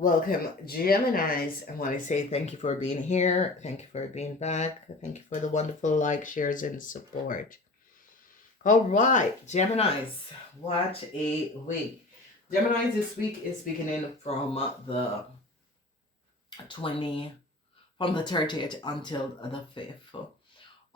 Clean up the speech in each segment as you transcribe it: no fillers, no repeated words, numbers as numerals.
Welcome, Geminis. I want to say thank you for being here. Thank you for being back. Thank you for the wonderful like, shares, and support. All right, Geminis, what a week. Geminis, this week is beginning from the 20, from the 30th until the 5th.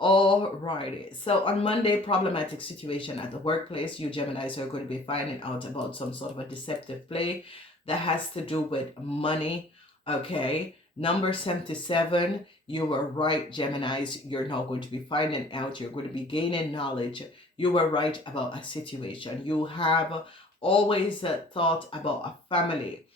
Alrighty, so on Monday, problematic situation at the workplace. You Geminis are going to be finding out about some sort of a deceptive play that has to do with money. Okay, number 77, you were right, Geminis. You're now going to be finding out, you're going to be gaining knowledge. You were right about a situation. You have always thought about a family.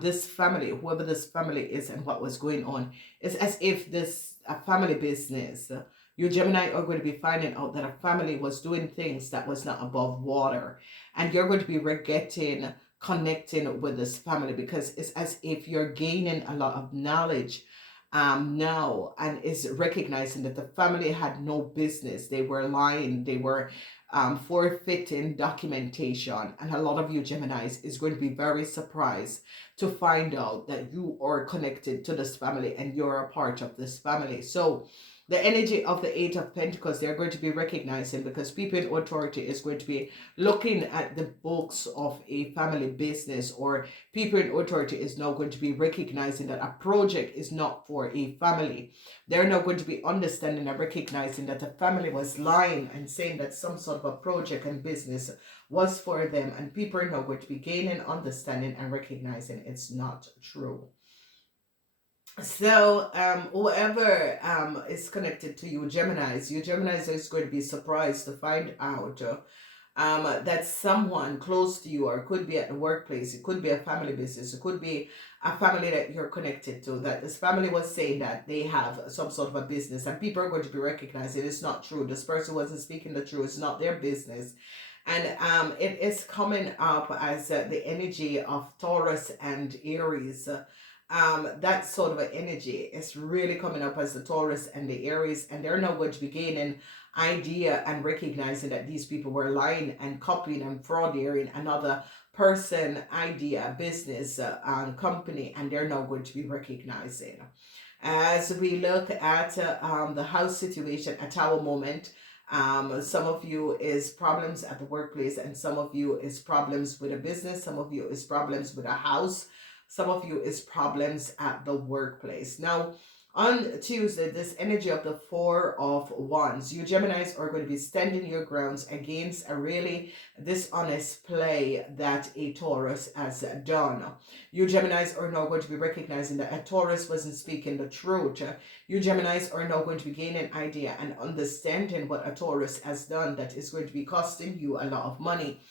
This family, whoever this family is and what was going on, it's as if this a family business. You Gemini are going to be finding out that a family was doing things that was not above water, and you're going to be getting connecting with this family because it's as if you're gaining a lot of knowledge now, and is recognizing that the family had no business. They were lying, they were forfeiting documentation, and a lot of you Geminis is going to be very surprised to find out that you are connected to this family and you're a part of this family. So the energy of the Eight of Pentacles, they're going to be recognizing, because people in authority is going to be looking at the books of a family business, or people in authority is now going to be recognizing that a project is not for a family. They're now going to be understanding and recognizing that the family was lying and saying that some sort of a project and business was for them, and people are now going to be gaining understanding and recognizing it's not true. So, whoever is connected to you Geminis is going to be surprised to find out that someone close to you, or it could be at the workplace, it could be a family business, it could be a family that you're connected to, that this family was saying that they have some sort of a business, and people are going to be recognizing it's not true. This person wasn't speaking the truth. It's not their business. And it is coming up as the energy of Taurus and Aries. That sort of an energy is really coming up as the Taurus and the Aries, and they're now going to be gaining idea and recognizing that these people were lying and copying and frauding another person, idea, business, company, and they're now going to be recognizing. As we look at the house situation, a tower moment, some of you is problems at the workplace, and some of you is problems with a business, some of you is problems with a house, some of you is problems at the workplace. Now, on Tuesday, this energy of the Four of Wands, you Geminis are going to be standing your grounds against a really dishonest play that a Taurus has done. You Geminis are now going to be recognizing that a Taurus wasn't speaking the truth. You Geminis are now going to be gaining idea and understanding what a Taurus has done that is going to be costing you a lot of money.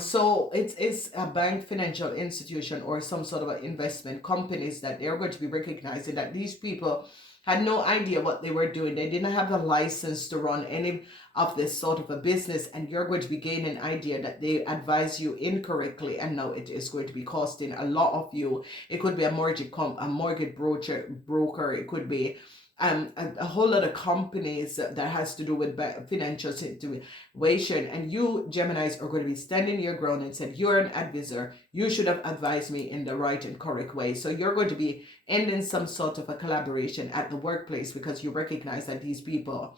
So it is a bank, financial institution, or some sort of investment companies that they're going to be recognizing that these people had no idea what they were doing. They didn't have the license to run any of this sort of a business, and you're going to be gaining idea that they advise you incorrectly, and now it is going to be costing a lot of you. It could be a mortgage broker. It could be a whole lot of companies that has to do with financial situation, and you Geminis are going to be standing your ground and said, you're an advisor, you should have advised me in the right and correct way. So you're going to be ending some sort of a collaboration at the workplace because you recognize that these people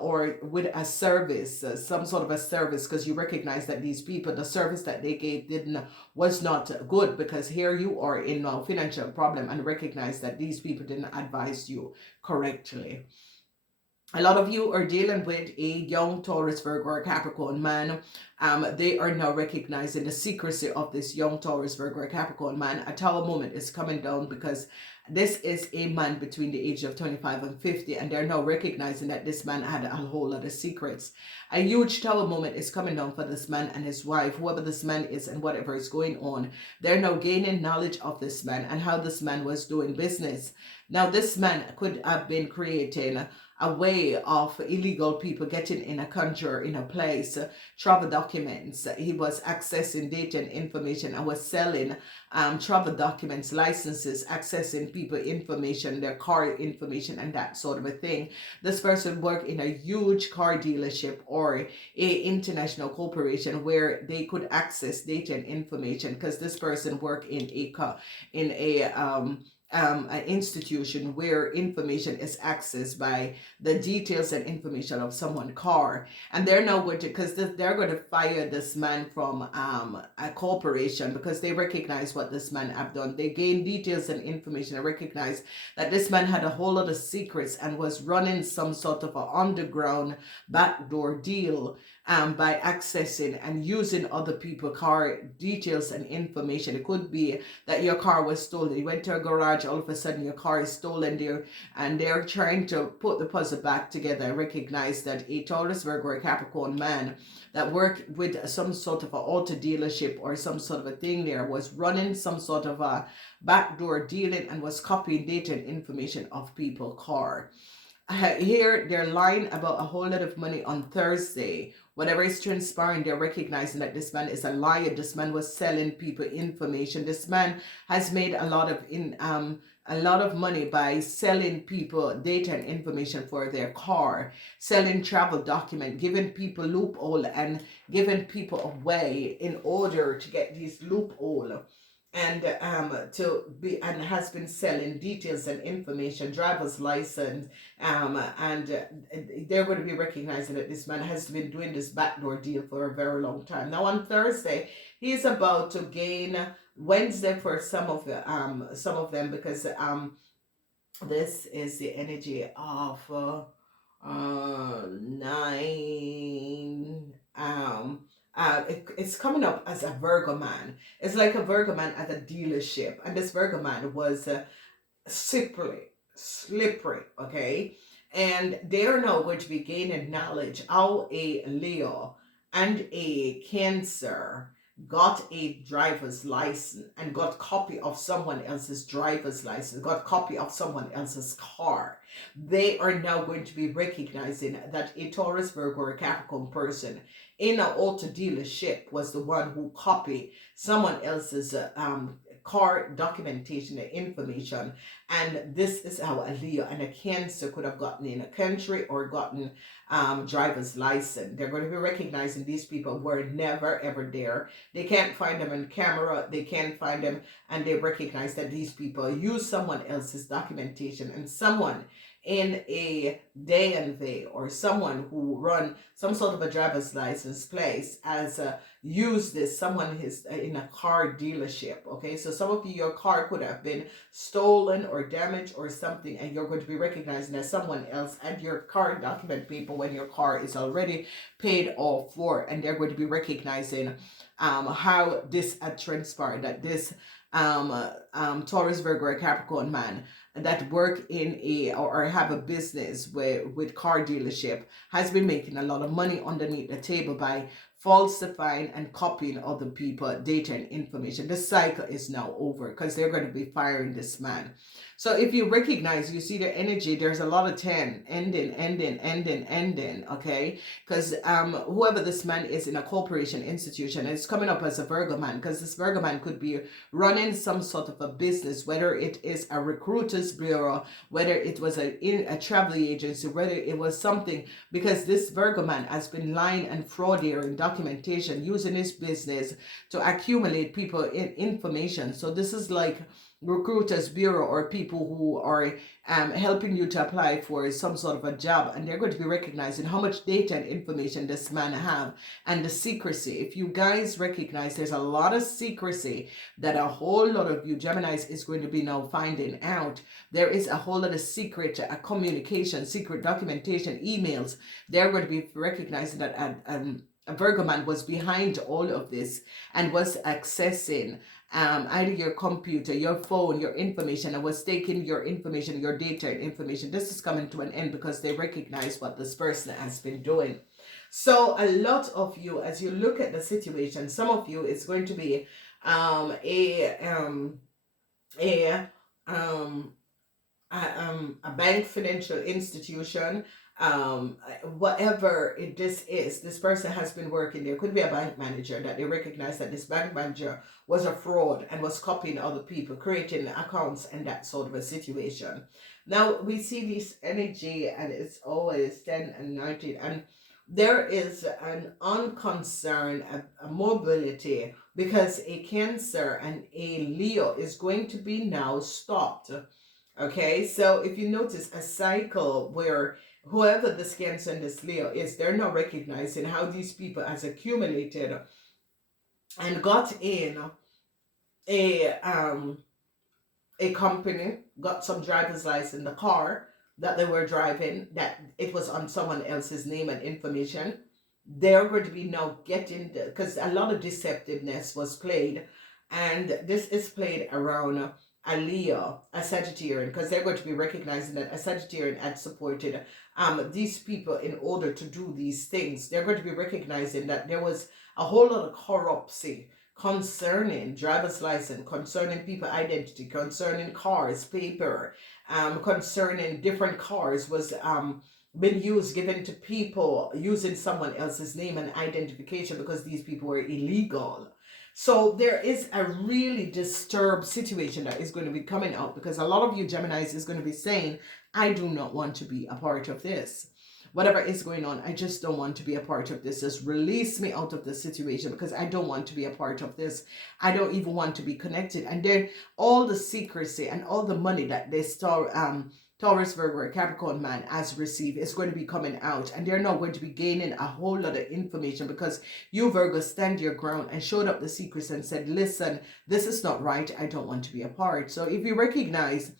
or with a service, some sort of a service, because you recognize that these people, the service that they gave was not good, because here you are in a financial problem and recognize that these people didn't advise you correctly. A lot of you are dealing with a young Taurus, Virgo, or Capricorn man. They are now recognizing the secrecy of this young Taurus, Virgo, or Capricorn man. A tower moment is coming down because this is a man between the age of 25 and 50, and they're now recognizing that this man had a whole lot of secrets. A huge tower moment is coming down for this man and his wife, whoever this man is and whatever is going on. They're now gaining knowledge of this man and how this man was doing business. Now, this man could have been creating a way of illegal people getting in a country or in a place, travel documents. He was accessing data and information and was selling travel documents, licenses, accessing people information, their car information, and that sort of a thing. This person worked in a huge car dealership or a international corporation where they could access data and information, because this person worked in an institution where information is accessed by the details and information of someone's car. And they're now going to, because they're going to fire this man from a corporation, because they recognize what this man have done. They gain details and information and recognize that this man had a whole lot of secrets and was running some sort of an underground backdoor deal by accessing and using other people's car details and information. It could be that your car was stolen. You went to a garage, all of a sudden your car is stolen there, and they're trying to put the puzzle back together and recognize that a Taurus, Virgo, or Capricorn man that worked with some sort of an auto dealership or some sort of a thing there was running some sort of a backdoor dealing and was copying data and information of people's car. Here they're lying about a whole lot of money on Thursday. Whatever is transpiring, they're recognizing that this man is a liar. This man was selling people information. This man has made a lot of money by selling people data and information for their car, selling travel document, giving people loophole and giving people away in order to get these loophole. And has been selling details and information, driver's license, and they're going to be recognizing that this man has been doing this backdoor deal for a very long time. Now on Thursday, he's about to gain Wednesday for some of them, because this is the energy of 9. It's coming up as a Virgo man. It's like a Virgo man at a dealership, and this Virgo man was slippery, okay? And they are now going to be gaining knowledge how a Leo and a Cancer got a driver's license and got copy of someone else's driver's license, got copy of someone else's car. They are now going to be recognizing that a Taurus, Virgo, or Capricorn person in an auto dealership was the one who copied someone else's car documentation and information. And this is how a Leo and a Cancer could have gotten in a country or gotten driver's license. They're going to be recognizing these people were never ever there. They can't find them on camera. They can't find them, and they recognize that these people use someone else's documentation, and someone in a DMV or someone who run some sort of a driver's license place as use this, someone is in a car dealership. Okay, so some of you, your car could have been stolen or damaged or something, and you're going to be recognizing as someone else and your car document people when your car is already paid off for, and they're going to be recognizing how this had transpired, that this Taurus, Virgo, or Capricorn man that work in a or have a business with car dealership has been making a lot of money underneath the table by falsifying and copying other people data and information. The cycle is now over because they're going to be firing this man. So if you recognize, you see the energy, there's a lot of 10 ending, okay? Because whoever this man is in a corporation institution, it's coming up as a Virgo man, because this Virgo man could be running some sort of a business, whether it is a recruiter's bureau, whether it was a travel agency, whether it was something, because this Virgo man has been lying and frauding documentation, using his business to accumulate people in information. So this is like recruiters bureau or people who are helping you to apply for some sort of a job, and they're going to be recognizing how much data and information this man have and the secrecy. If you guys recognize there's a lot of secrecy that a whole lot of you Geminis is going to be now finding out. There is a whole lot of secret communication, secret documentation, emails. They're going to be recognizing that a Virgo man was behind all of this and was accessing either your computer, your phone, your information, and was taking your information, your data and information. This is coming to an end because they recognize what this person has been doing. So a lot of you, as you look at the situation, some of you, it's going to be a bank, financial institution, whatever this is, this person has been working there. Could be a bank manager that they recognize that this bank manager was a fraud and was copying other people, creating accounts and that sort of a situation. Now we see this energy, and it's always 10 and 19, and there is an unconcern, a mobility, because a Cancer and a Leo is going to be now stopped. Okay, so if you notice a cycle where whoever this Cancer and this Leo is, they're not recognizing how these people has accumulated and got in a a company, got some driver's license in the car that they were driving, that it was on someone else's name and information. They're going to be now getting, because a lot of deceptiveness was played, and this is played around a Leo, a Sagittarian, because they're going to be recognizing that a Sagittarian had supported these people in order to do these things. They're going to be recognizing that there was a whole lot of corruption concerning driver's license, concerning people identity, concerning cars, paper, concerning different cars was been used, given to people using someone else's name and identification because these people were illegal. So there is a really disturbed situation that is going to be coming out, because a lot of you Geminis is going to be saying, I do not want to be a part of this. Whatever is going on, I just don't want to be a part of this. Just release me out of this situation, because I don't want to be a part of this. I don't even want to be connected. And then all the secrecy and all the money that this Taurus, Virgo, or Capricorn man has received is going to be coming out, and they're not going to be gaining a whole lot of information, because you Virgo stand your ground and showed up the secrets and said, listen, this is not right. I don't want to be a part. So if you recognize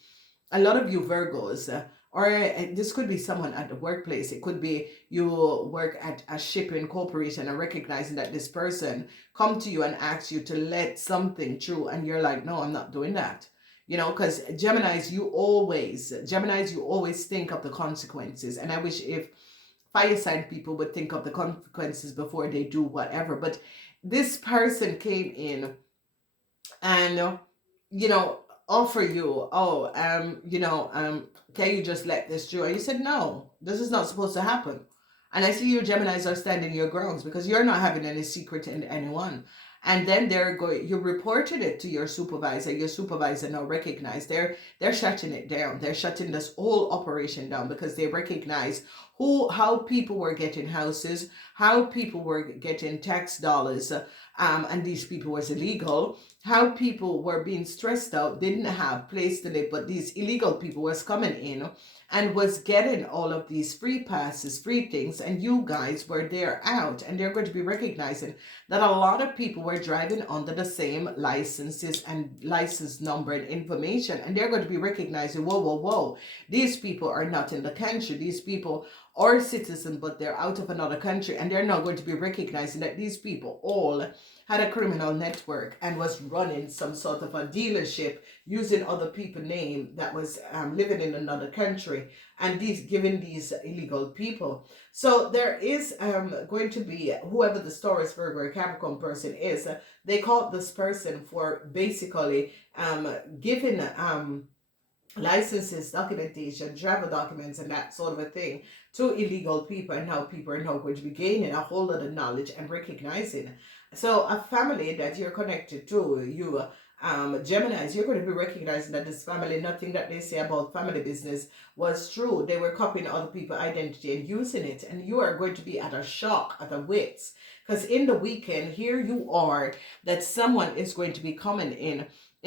a lot of you Virgos, or this could be someone at the workplace. It could be you work at a shipping corporation and recognizing that this person come to you and ask you to let something through, and you're like, no, I'm not doing that. You know, because Geminis, you always think of the consequences. And I wish if fire sign people would think of the consequences before they do whatever. But this person came in and, you know, offer you, can you just let this through? And you said, no, this is not supposed to happen. And I see you Geminis are standing your grounds, because you're not having any secret in anyone. And then you reported it to your supervisor now recognized, they're shutting it down. They're shutting this whole operation down, because they recognize how people were getting houses, how people were getting tax dollars, and these people was illegal, how people were being stressed out, didn't have place to live, but these illegal people was coming in and was getting all of these free passes, free things, and you guys were there out. And they're going to be recognizing that a lot of people were driving under the same licenses and license number and information, and they're going to be recognizing, whoa, these people are not in the country. These people are citizens, but they're out of another country, and they're not going to be recognizing that these people all had a criminal network and was running some sort of a dealership using other people's name that was living in another country, and giving these illegal people. So there is going to be, whoever the Taurus, Virgo, or Capricorn person is, they caught this person for basically giving licenses, documentation, travel documents, and that sort of a thing to illegal people, and now people are now going to be gaining a whole lot of knowledge and recognizing. So a family that you're connected to, you Geminis, you're going to be recognizing that this family, nothing that they say about family business was true. They were copying other people's identity and using it, and you are going to be at a shock, at a wits, because in the weekend, here you are, that someone is going to be coming in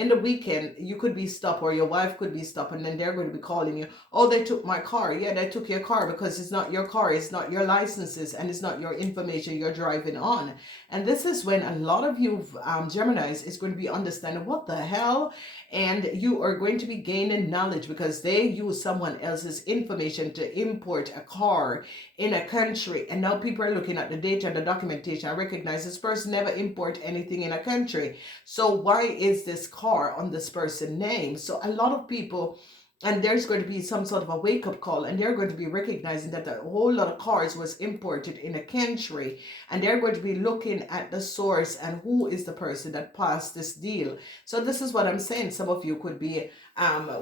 the weekend. You could be stopped, or your wife could be stopped, and then they're going to be calling you, oh, they took my car. Yeah, they took your car, because it's not your car, it's not your licenses, and it's not your information you're driving on. And this is when a lot of you Geminis is going to be understanding what the hell, and you are going to be gaining knowledge, because they use someone else's information to import a car in a country, and now people are looking at the data and the documentation. I recognize this person never import anything in a country, so why is this car on this person's name? So a lot of people and there's going to be some sort of a wake-up call, and they're going to be recognizing that a whole lot of cars was imported in a country, and they're going to be looking at the source and who is the person that passed this deal. So this is what I'm saying. Some of you could be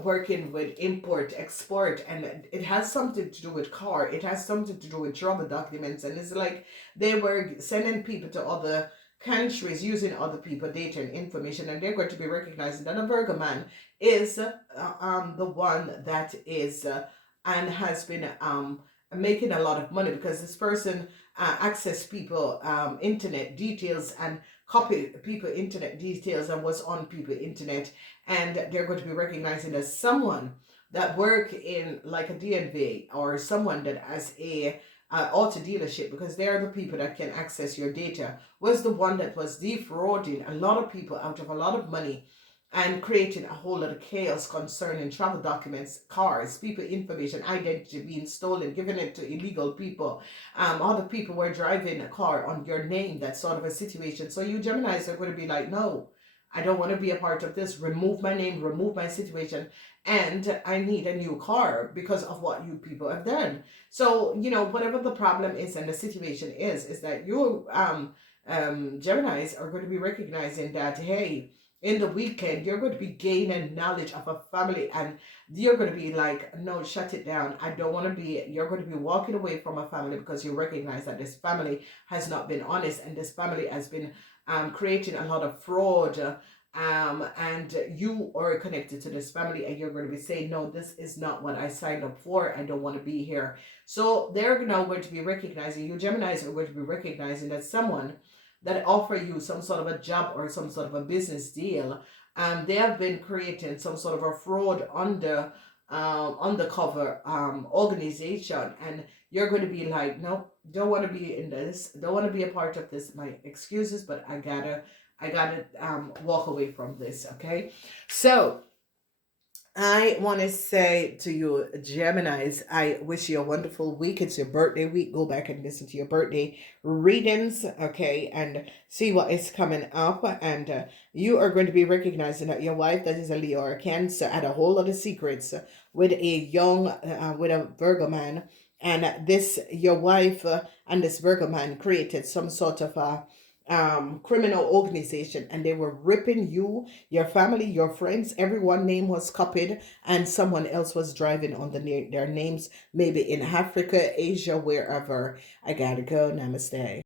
working with import export, and it has something to do with car, it has something to do with travel documents, and it's like they were sending people to other countries using other people data and information, and they're going to be recognizing that a Virgo man is the one that is and has been making a lot of money, because this person access people internet details and copy people internet details and was on people internet, and they're going to be recognizing as someone that work in like a DNV, or someone that has a auto dealership, because they are the people that can access your data, was the one that was defrauding a lot of people out of a lot of money and creating a whole lot of chaos concerning travel documents, cars, people information, identity being stolen, giving it to illegal people. Other people were driving a car on your name, that sort of a situation. So you Geminis are going to be like, no, I don't want to be a part of this. Remove my name, remove my situation, and I need a new car because of what you people have done. So, whatever the problem is and the situation is that you Geminis are going to be recognizing that, hey, in the weekend, you're going to be gaining knowledge of a family, and you're going to be like, no, shut it down. I don't want to be, you're going to be walking away from a family because you recognize that this family has not been honest, and this family has been creating a lot of fraud. And you are connected to this family, and you're going to be saying, no, this is not what I signed up for. I don't want to be here. So they're now going to be recognizing, you Geminis are going to be recognizing that someone that offer you some sort of a job or some sort of a business deal, they have been creating some sort of a fraud undercover organization, and you're going to be like, no, don't want to be in this, don't want to be a part of this. My excuses, but I gotta walk away from this. Okay, so I want to say to you, Geminis, I wish you a wonderful week. It's your birthday week. Go back and listen to your birthday readings, okay, and see what is coming up. And you are going to be recognizing that your wife, that is a Leo or a Cancer, had a whole lot of secrets with with a Virgo man. And this, your wife and this Virgo man created some sort of a criminal organization, and they were ripping you, your family, your friends, everyone name was copied, and someone else was driving on their names, maybe in Africa, Asia, wherever. I gotta go. Namaste.